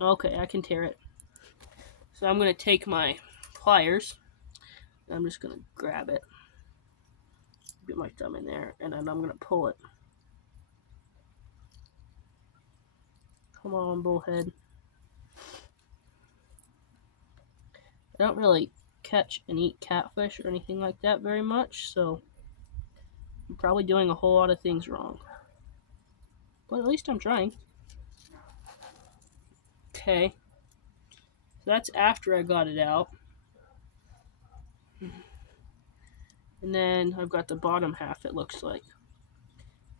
Okay, I can tear it. So I'm going to take my pliers, and I'm just going to grab it, get my thumb in there, and then I'm going to pull it. Come on, Bullhead. I don't really catch and eat catfish or anything like that very much, so I'm probably doing a whole lot of things wrong. But at least I'm trying. Okay. So that's after I got it out. And then I've got the bottom half, it looks like.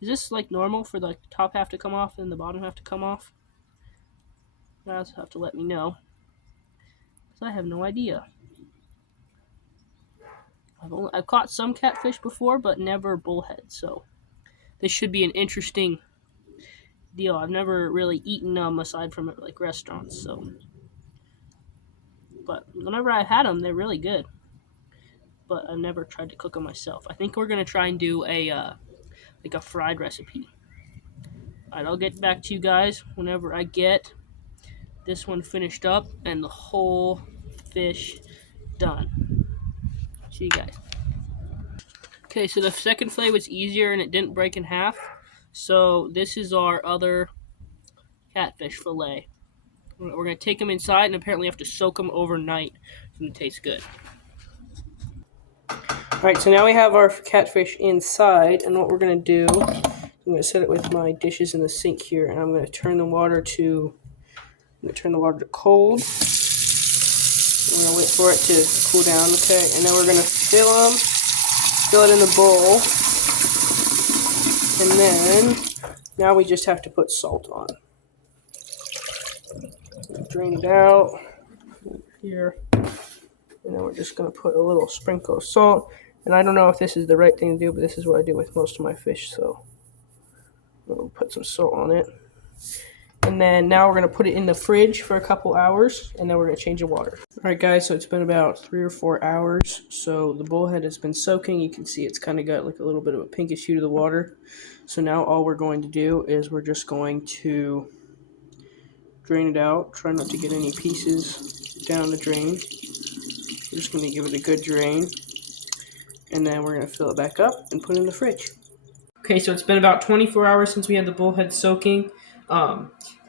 Is this like normal for the top half to come off and the bottom half to come off? You guys have to let me know, because I have no idea. I've caught some catfish before, but never bullhead, so this should be an interesting deal. I've never really eaten them aside from like restaurants, so. But whenever I've had them, they're really good. But I've never tried to cook them myself. I think we're gonna try and do a like a fried recipe. Alright, I'll get back to you guys whenever I get this one finished up and the whole fish done. See you guys. Okay, so the second fillet was easier and it didn't break in half. So this is our other catfish fillet. We're going to take them inside and apparently have to soak them overnight so it tastes good. Alright, so now we have our catfish inside, and what we're going to do, I'm going to set it with my dishes in the sink here, and I'm going to turn the water to cold. I'm going to wait for it to cool down, okay? And then we're going to fill it in the bowl. And then, now we just have to put salt on. Drain it out here. And then we're just going to put a little sprinkle of salt. And I don't know if this is the right thing to do, but this is what I do with most of my fish, so we'll put some salt on it. And then now we're going to put it in the fridge for a couple hours, and then we're going to change the water. Alright guys, so it's been about 3 or 4 hours. So the bullhead has been soaking. You can see it's kind of got like a little bit of a pinkish hue to the water. So now all we're going to do is we're just going to drain it out. Try not to get any pieces down the drain. We're just going to give it a good drain. And then we're going to fill it back up and put it in the fridge. Okay, so it's been about 24 hours since we had the bullhead soaking.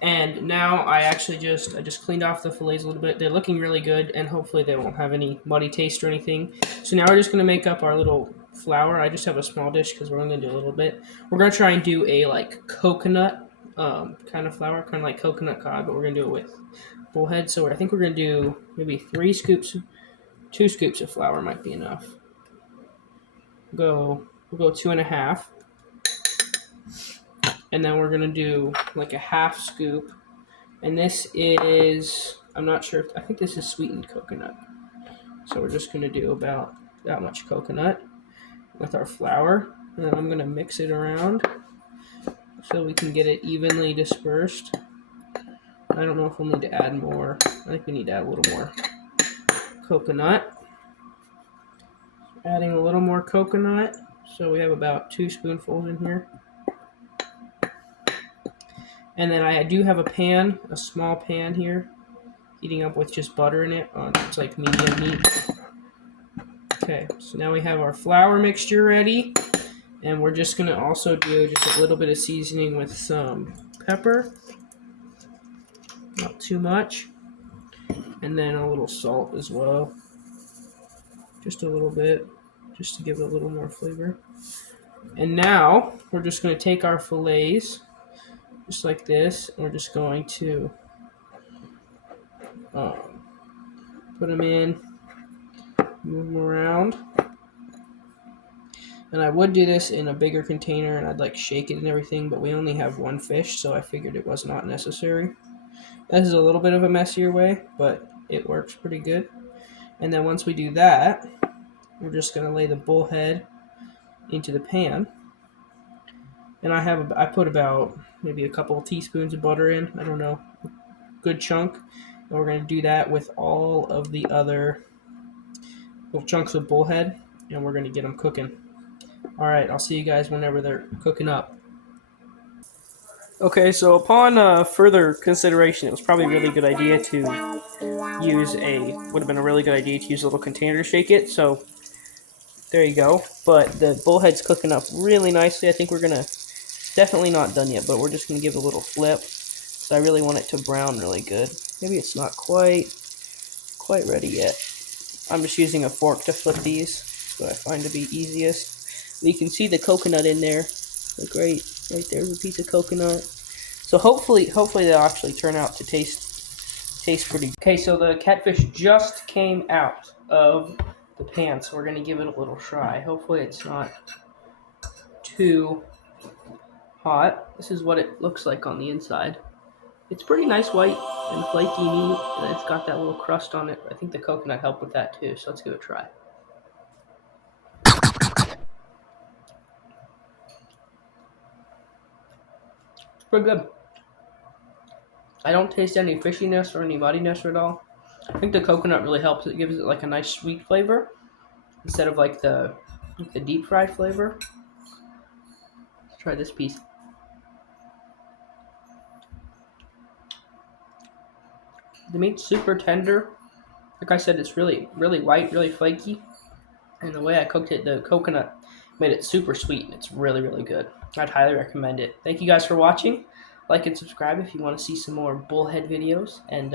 And now I just cleaned off the fillets a little bit. They're looking really good, and hopefully they won't have any muddy taste or anything. So now we're just going to make up our little flour. I just have a small dish because we're only going to do a little bit. We're going to try and do a like coconut kind of flour, kind of like coconut cod, but we're going to do it with bullhead. So I think we're going to do maybe 2 scoops of flour might be enough. We'll go 2.5. And then we're going to do like a half scoop. And this is, I'm not sure, I think this is sweetened coconut. So we're just going to do about that much coconut with our flour. And then I'm going to mix it around so we can get it evenly dispersed. I don't know if we'll need to add more. I think we need to add a little more coconut. Adding a little more coconut. So we have about 2 spoonfuls in here. And then I do have a small pan here, heating up with just butter in it. It's like medium heat. Okay, so now we have our flour mixture ready. And we're just going to also do just a little bit of seasoning with some pepper. Not too much. And then a little salt as well. Just a little bit, just to give it a little more flavor. And now we're just going to take our fillets, just like this, and we're just going to put them in, move them around. And I would do this in a bigger container and I'd like shake it and everything, but we only have 1 fish, so I figured it was not necessary. This is a little bit of a messier way, but it works pretty good. And then once we do that, we're just going to lay the bullhead into the pan. And I put about maybe a couple of teaspoons of butter in, I don't know, good chunk. And we're going to do that with all of the other little chunks of bullhead, and we're going to get them cooking. All right, I'll see you guys whenever they're cooking up. Okay, so upon further consideration, it was probably a really good idea to would have been a really good idea to use a little container to shake it. So there you go. But the bullhead's cooking up really nicely. I think we're gonna, definitely not done yet, but we're just gonna give it a little flip. So I really want it to brown really good. Maybe it's not quite ready yet. I'm just using a fork to flip these, so I find to be easiest. You can see the coconut in there. Like right there's a piece of coconut. So hopefully they'll actually turn out to taste pretty good. Okay, so the catfish just came out of the pan, so we're gonna give it a little try. Hopefully it's not too hot. This is what it looks like on the inside. It's pretty nice white and flaky meat, and it's got that little crust on it. I think the coconut helped with that too, so let's give it a try. It's pretty good. I don't taste any fishiness or any muddiness at all. I think the coconut really helps. It gives it like a nice sweet flavor instead of like the deep fried flavor. Let's try this piece. The meat's super tender. Like I said, it's really white, really flaky. And the way I cooked it, the coconut made it super sweet, and it's really good. I'd highly recommend it. Thank you guys for watching. Like and subscribe if you want to see some more bullhead videos. And